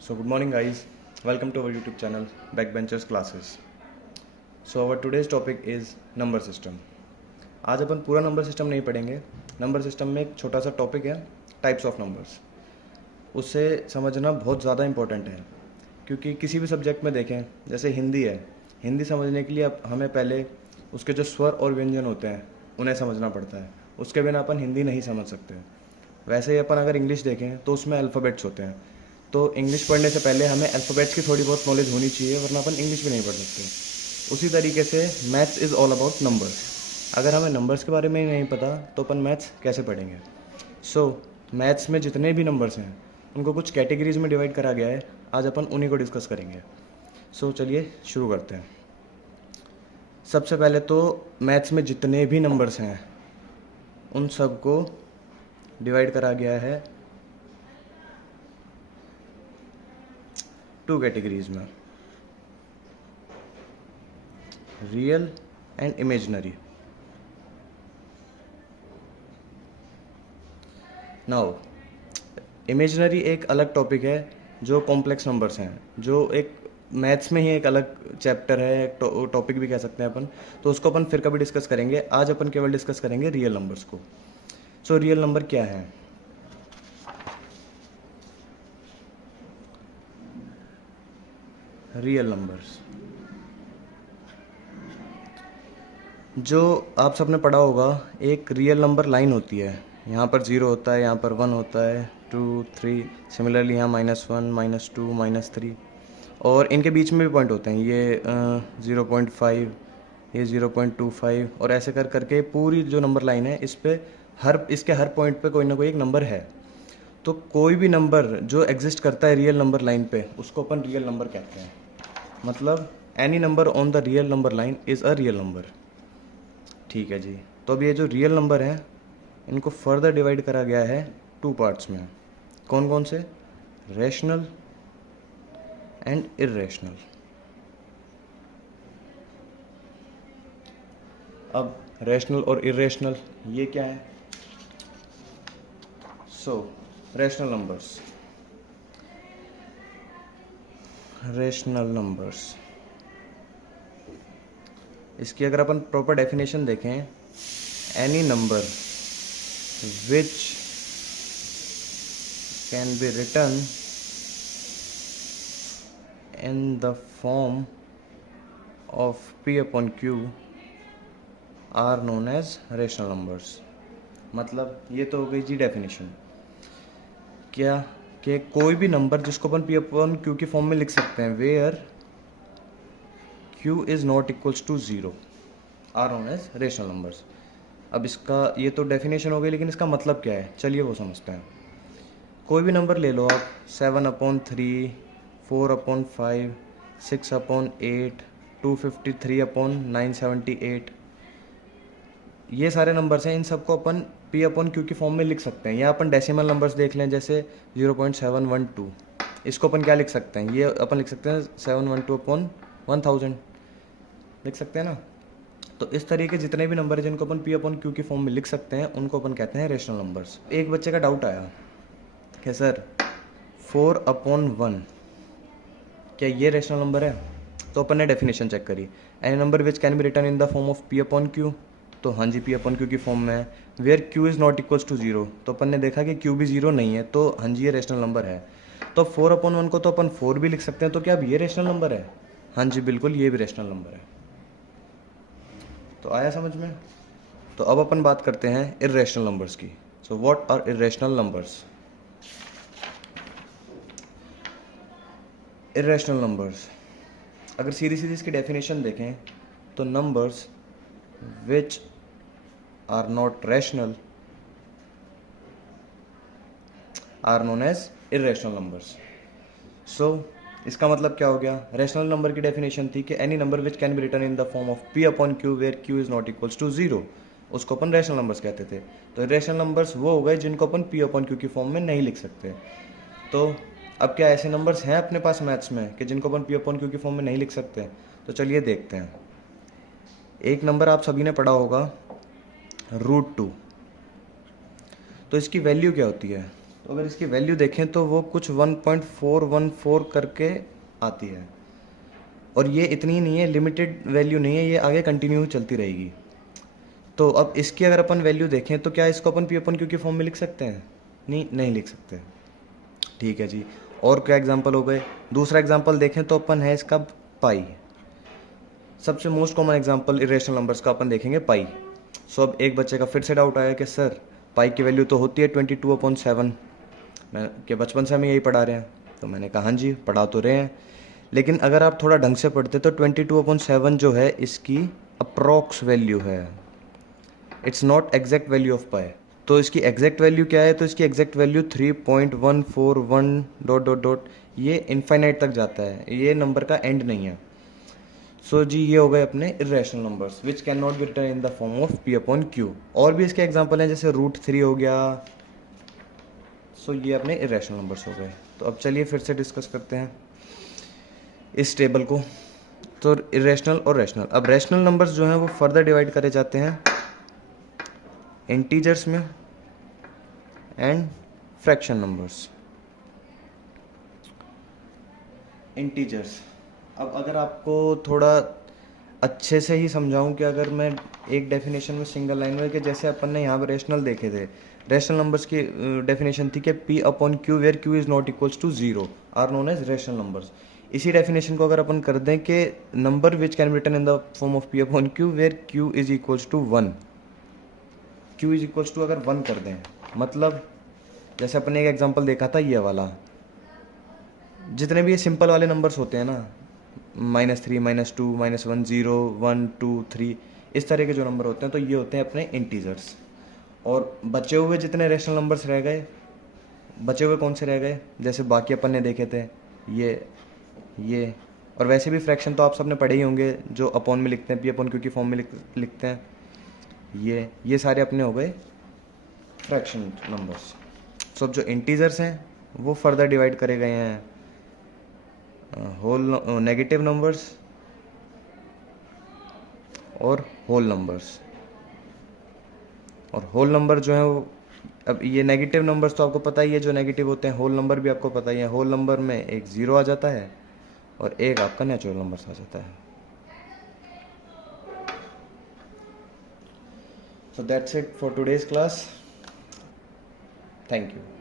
So good morning guys, welcome to our YouTube channel Backbenchers Classes. So our today's topic is number system. आज अपन पूरा number system नहीं पढ़ेंगे. Number system में एक छोटा सा टॉपिक है टाइप्स ऑफ नंबर्स. उससे समझना बहुत ज़्यादा इम्पोर्टेंट है क्योंकि किसी भी सब्जेक्ट में देखें, जैसे हिंदी है, हिंदी समझने के लिए अब हमें पहले उसके जो स्वर और व्यंजन होते हैं उन्हें समझना पड़ता है. उसके बिना अपन हिंदी नहीं समझ सकते. वैसे ही अपन अगर इंग्लिश देखें तो उसमें अल्फ़ाबेट्स होते हैं, तो इंग्लिश पढ़ने से पहले हमें अल्फ़ाबेट्स की थोड़ी बहुत नॉलेज होनी चाहिए, वरना अपन इंग्लिश भी नहीं पढ़ सकते. उसी तरीके से maths is all about numbers. अगर हमें नंबर्स के बारे में ही नहीं पता तो अपन मैथ्स कैसे पढ़ेंगे. सो मैथ्स में जितने भी नंबर्स हैं उनको कुछ कैटेगरीज में डिवाइड करा गया है. आज अपन उन्हीं को डिस्कस करेंगे. सो चलिए शुरू करते हैं. सबसे पहले तो मैथ्स में जितने भी नंबर्स हैं उन सब को डिवाइड करा गया है 2 कैटेगरीज में, real and imaginary. Now imaginary एक अलग टॉपिक है जो कॉम्प्लेक्स नंबर्स हैं, जो एक मैथ्स में ही एक अलग चैप्टर है, एक टॉपिक भी कह सकते हैं अपन. तो उसको अपन फिर कभी डिस्कस करेंगे. आज अपन केवल डिस्कस करेंगे रियल नंबर्स को. सो रियल नंबर क्या है? रियल नंबर्स जो आप सबने पढ़ा होगा, एक रियल नंबर लाइन होती है. यहाँ पर 0 होता है, यहाँ पर 1 होता है, 2, 3, सिमिलरली यहाँ -1, -2, -3, और इनके बीच में भी पॉइंट होते हैं. ये 0.5, ये 0.25, और ऐसे कर करके पूरी जो नंबर लाइन है इस पे इसके हर पॉइंट पे कोई ना कोई एक नंबर है. तो कोई भी नंबर जो एग्जिस्ट करता है रियल नंबर लाइन पे उसको अपन रियल नंबर कहते हैं. मतलब any number on the real number line is a real number. ठीक है जी. तो अब ये जो रियल नंबर हैं इनको फर्दर डिवाइड करा गया है 2 पार्ट्स में. कौन कौन से? Rational and irrational. अब रैशनल और इर्रेशनल ये क्या है? सो रैशनल नंबर्स, इसकी अगर अपन प्रॉपर डेफिनेशन देखें, any number which can be written in the form of P upon Q are known as rational numbers. मतलब ये तो हो गई जी डेफिनेशन. क्या कि कोई भी नंबर जिसको अपन P upon Q की फॉर्म में लिख सकते हैं, where Q is not equals to 0 are known as rational numbers. अब इसका ये तो डेफिनेशन हो गई, लेकिन इसका मतलब क्या है चलिए वो समझते हैं. कोई भी नंबर ले लो आप, 7/3, 4/5, 6/8, 253/978, ये सारे नंबर्स हैं. इन सबको अपन P upon Q की फॉर्म में लिख सकते हैं. या अपन डेसिमल नंबर्स देख लें, जैसे 0.712, इसको अपन क्या लिख सकते हैं? ये अपन लिख सकते हैं 712/1000 लिख सकते हैं ना. तो इस तरीके जितने भी नंबर हैं जिनको अपन P upon Q की फॉर्म में लिख सकते हैं उनको अपन कहते हैं रेशनल नंबर्स. एक बच्चे का डाउट आया कि सर 4/1 क्या ये रेशनल नंबर है? तो अपन ने डेफिनेशन चेक करी, any number which can be written in the form of P upon Q. तो हाँ जी P upon Q की फॉर्म में है. Where Q is not equals to 0, तो अपन ने देखा कि Q भी 0 नहीं है, तो हाँ जी ये रेशनल नंबर है. तो 4/1 को तो अपन 4 भी लिख सकते हैं. तो क्या अब ये रेशनल नंबर है? हाँ जी बिल्कुल, ये भी रेशनल नंबर है. तो आया समझ में? तो अब अपन बात करते हैं इर्रेशनल नंबर्स की. So what are irrational numbers? Irrational numbers अगर सीधी सीधी इसकी डेफिनेशन देखें तो numbers which are not rational are known as irrational numbers. So इसका मतलब क्या हो गया? रैशनल नंबर की डेफिनेशन थी कि any number which can be written in the form of P upon Q where Q is not equals to 0, उसको अपन rational numbers कहते थे. तो रैशनल नंबर्स वो हो गए जिनको अपन P upon Q की फॉर्म में नहीं लिख सकते. तो अब क्या ऐसे नंबर्स हैं अपने पास मैथ्स में कि जिनको अपन P upon Q की फॉर्म में नहीं लिख सकते? तो चलिए देखते हैं. एक नंबर आप सभी ने पढ़ा होगा √2. तो इसकी वैल्यू क्या होती है? तो अगर इसकी वैल्यू देखें तो वो कुछ 1.414 करके आती है, और ये इतनी नहीं है, लिमिटेड वैल्यू नहीं है, ये आगे कंटिन्यू चलती रहेगी। तो अब इसकी अगर अपन वैल्यू देखें तो क्या इसको अपन पी अपन क्यू की फॉर्म में लिख सकते हैं? नहीं लिख सकते। ठीक है जी, और क्या एग्जांपल हो गए? दूसरा एग्जांपल देखें तो अपन है इसका पाई। सबसे most common example irrational numbers का अपन देखेंगे पाई। सो अब एक बच्चे का फिर से डाउट आया कि सर पाई की वैल्यू तो होती है 22/7, मैं कि बचपन से हमें यही पढ़ा रहे हैं। तो मैंने कहा हाँ जी पढ़ा तो रहे हैं, लेकिन अगर आप थोड़ा ढंग से पढ़ते तो 22/7 जो है इसकी अप्रॉक्स वैल्यू है, it's not exact value of pi. तो इसकी एग्जैक्ट वैल्यू क्या है? तो इसकी exact value 3.141 dot dot dot, ये इनफाइनाइट तक जाता है, ये नंबर का एंड नहीं है। सो जी ये हो गए अपने irrational numbers which can not be written in the form of p upon q. और भी इसके एग्जांपल हैं जैसे √3 हो गया। सो ये अपने इरेशनल नंबर्स हो गए। तो अब चलिए फिर से डिस्कस करते हैं इस टेबल को। तो इरेशनल और रैशनल, अब रैशनल नंबर्स जो हैं वो फर्दर डिवाइड करे जाते हैं इंटीजर्स में एंड फ्रैक्शन नंबर्स। इंटीजर्स, अब अगर आपको थोड़ा अच्छे से ही समझाऊं कि अगर मैं एक डेफिनेशन में सिंगल लाइन में, कि जैसे अपन ने यहाँ पे रेशनल देखे थे, रेशनल नंबर्स की डेफिनेशन थी कि p upon q where q is not equals to 0 are known as rational numbers. इसी डेफिनेशन को अगर अपन कर दें कि number which can be written in the form of p upon q where q is equals to 1, q is equals to अगर 1 कर दें, मतलब जैसे अपन ने एक एग्जांपल देखा था ये वाला, जितने भी ये सिंपल वाले नंबर्स होते हैं ना, -3 -2 -1 0 1 2 3, इस तरह के जो नंबर होते हैं तो ये होते हैं अपने इंटीजर्स। और बचे हुए जितने रेशनल नंबर्स रह गए, बचे हुए कौन से रह गए? जैसे बाकी अपन ने देखे थे ये, और वैसे भी फ्रैक्शन तो आप सबने पढ़े ही होंगे, जो अपॉन में लिखते हैं, पी अपॉन क्यू की फॉर्म में लिखते हैं, ये सारे अपने हो गए फ्रैक्शन नंबर्स। सो अब जो इंटीजर्स हैं वो फर्दर डिवाइड करे गए हैं होल नेगेटिव नंबर्स और होल नंबर्स। और होल नंबर जो है वो, अब ये नेगेटिव नंबर्स तो आपको पता ही है जो नेगेटिव होते हैं, होल नंबर भी आपको पता ही है। होल नंबर में एक 0 आ जाता है और एक आपका नेचुरल नंबर्स आ जाता है। So that's it for today's class. Thank you.